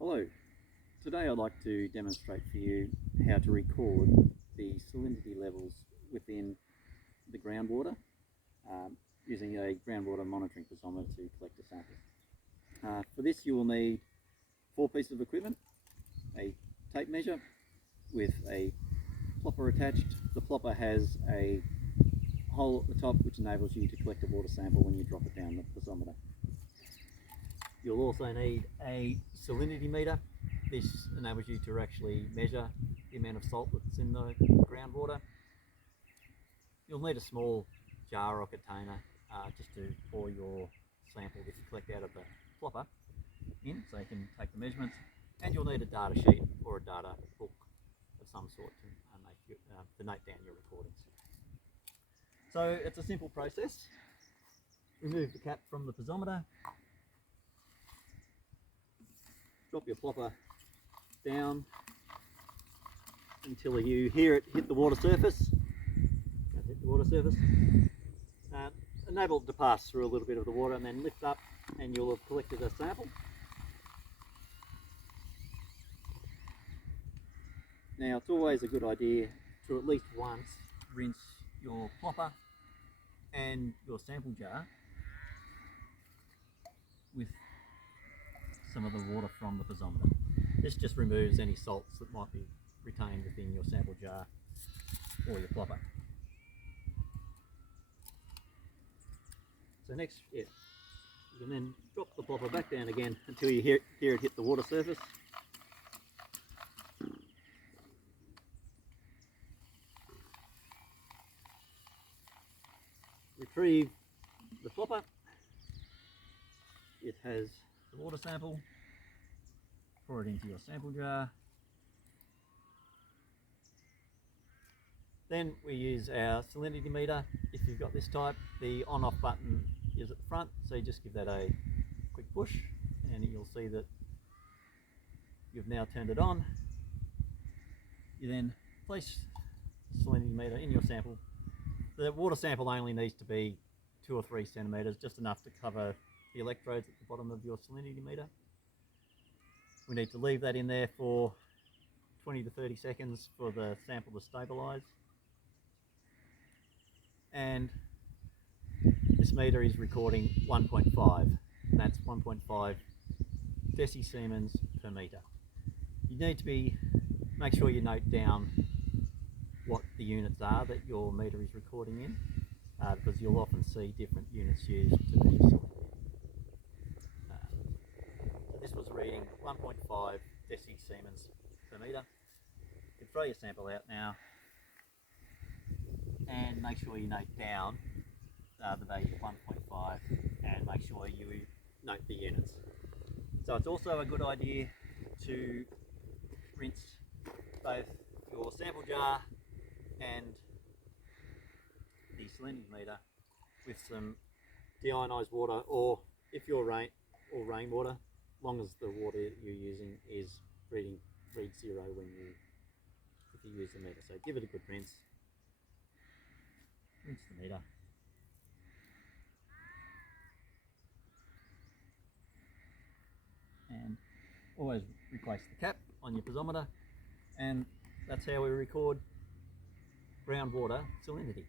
Hello, today I'd like to demonstrate for you how to record the salinity levels within the groundwater using a groundwater monitoring piezometer to collect a sample. For this you will need 4 pieces of equipment, a tape measure with a plopper attached. The plopper has a hole at the top which enables you to collect a water sample when you drop it down the piezometer. You'll also need a salinity meter. This enables you to actually measure the amount of salt that's in the groundwater. You'll need a small jar or container just to pour your sample that you collect out of the plopper in, so you can take the measurements. And you'll need a data sheet or a data book of some sort to note down your recordings. So it's a simple process. Remove the cap from the piezometer. Drop your plopper down until you hear it hit the water surface. Enable it to pass through a little bit of the water and then lift up, and you'll have collected a sample. Now it's always a good idea to at least once rinse your plopper and your sample jar with some of the water from the piezometer. This just removes any salts that might be retained within your sample jar or your plopper. So next, you can then drop the plopper back down again until you hear it hit the water surface. Retrieve the plopper. It has the water sample. Pour it into your sample jar. Then we use our salinity meter. If you've got this type, the on-off button is at the front, so you just give that a quick push and you'll see that you've now turned it on. You then place the salinity meter in your sample. The water sample only needs to be 2 or 3 centimetres, just enough to cover the electrodes at the bottom of your salinity meter. We need to leave that in there for 20 to 30 seconds for the sample to stabilise. And this meter is recording 1.5, and that's 1.5 decisiemens per metre. You need to make sure you note down what the units are that your meter is recording in, because you'll often see different units used to measure salinity. So this was reading 1.5 decisiemens per metre. You can throw your sample out now and make sure you note down the value of 1.5 and make sure you note the units. So it's also a good idea to rinse both your sample jar and the salinity meter with some deionised water, or if you're rainwater, as long as the water you're using is reads 0 if you use the meter. So give it a good rinse the meter. And always replace the cap on your piezometer, and that's how we record groundwater salinity.